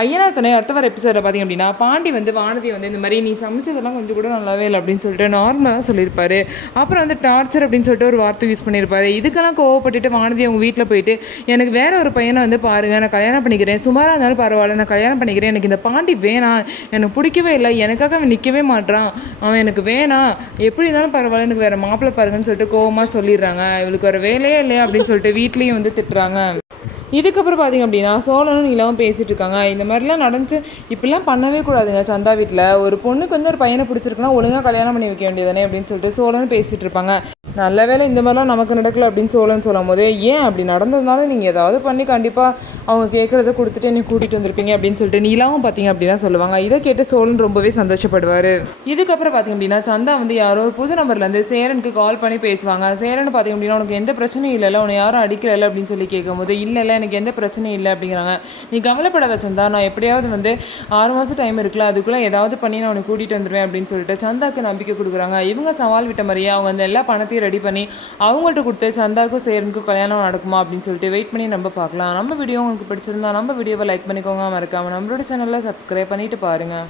ஐயனார் துணை அடுத்த வர எபிசோடில் பார்த்திங்க அப்படின்னா பாண்டி வந்து வானதியை வந்து இந்த மாதிரி நீ சமைச்சதெல்லாம் கொஞ்சம் கூட நல்லாவே இல்லை அப்படின்னு சொல்லிட்டு நார்மலாக தான் சொல்லியிருப்பாரு. அப்புறம் வந்து டார்ச்சர் அப்படின்னு சொல்லிட்டு ஒரு வார்த்தை யூஸ் பண்ணியிருப்பாரு. இதுக்கெல்லாம் கோவப்பட்டுட்டு வானதி அவங்க வீட்டில் போயிட்டு எனக்கு வேற ஒரு பையனை வந்து பாருங்கள், நான் கல்யாணம் பண்ணிக்கிறேன், சுமாராக இருந்தாலும் பரவாயில்ல, நான் கல்யாணம் பண்ணிக்கிறேன், எனக்கு இந்த பாண்டி வேணாம், எனக்கு பிடிக்கவே இல்லை, எனக்காக அவன் நிற்கவே மாட்டான், அவன் எனக்கு வேணாம், எப்படி இருந்தாலும் பரவாயில்ல, எனக்கு வேறு மாப்பிள்ளை பாருங்கன்னு சொல்லிட்டு கோவமாக சொல்லிடுறாங்க. இவளுக்கு ஒரு வேலையே இல்லையா அப்படின்னு சொல்லிட்டு வீட்லேயும் வந்து திட்டுறாங்க. இதுக்கப்புறம் பார்த்திங்க அப்படின்னா சோழனும் நீலாவும் பேசிகிட்டு இருக்காங்க. இந்த மாதிரிலாம் நடந்துச்சு, இப்படிலாம் பண்ணவே கூடாதுங்க. சந்தா வீட்டில் ஒரு பொண்ணுக்கு வந்து ஒரு பையனை பிடிச்சிருக்குன்னா ஒழுங்காக கல்யாணம் பண்ணி வைக்க வேண்டியதானே அப்படின்னு சொல்லிட்டு சோழனும் பேசிகிட்டு இருப்பாங்க. நல்ல வேலை இந்த மாதிரிலாம் நமக்கு நடக்கலை அப்படின்னு சோழன் சொல்லும் போது, ஏன் அப்படி நடந்ததுனால நீங்கள் ஏதாவது பண்ணி கண்டிப்பாக அவங்க கேட்குறத கொடுத்துட்டு என்னை கூட்டிகிட்டு வந்திருப்பீங்க அப்படின்னு சொல்லிட்டு நீலாவும் பார்த்தீங்க அப்படின்னா சொல்லுவாங்க. இதை கேட்டு சோழன் ரொம்பவே சந்தோஷப்படுவார். இதுக்கப்புறம் பார்த்திங்க அப்படின்னா சந்தா வந்து யாரோ ஒரு புது நம்பர்லேருந்து சேரனுக்கு கால் பண்ணி பேசுவாங்க. சேரன் பார்த்திங்க அப்படின்னா உனக்கு எந்த பிரச்சனையும் இல்லைல்ல, உன்னை யாரும் அடிக்கல அப்படின்னு சொல்லி கேட்கும்போது இல்லை எனக்கு எந்த பிரச்சனையும் இல்லை அப்படிங்கிறாங்க. நீ கவலைப்படாத சந்தா, நான் எப்படியாவது வந்து 6 மாதம் டைம் இருக்குல்ல, அதுக்குள்ளே ஏதாவது பண்ணி நான் உனக்கு கூட்டிகிட்டு வந்துடுவேன் அப்படின்னு சொல்லிட்டு சந்தாக்கு நம்பிக்கை கொடுக்குறாங்க. இவங்க சவால் விட்ட மாதிரியே அவங்க அந்த எல்லா பணத்தையும் ரெடி பண்ணி அவங்கள்ட்ட கொடுத்து சந்தாக்கும் சேரனுக்கும் கல்யாணம் நடக்குமா அப்படின்னு சொல்லிட்டு வெயிட் பண்ணி நம்ம பார்க்கலாம். நம்ம வீடியோ உங்களுக்கு பிடிச்சிருந்தா நம்ம வீடியோவை லைக் பண்ணிக்கோங்க, மறக்காமல் நம்மளோட சேனலில் சப்ஸ்கிரைப் பண்ணிட்டு பாருங்கள்.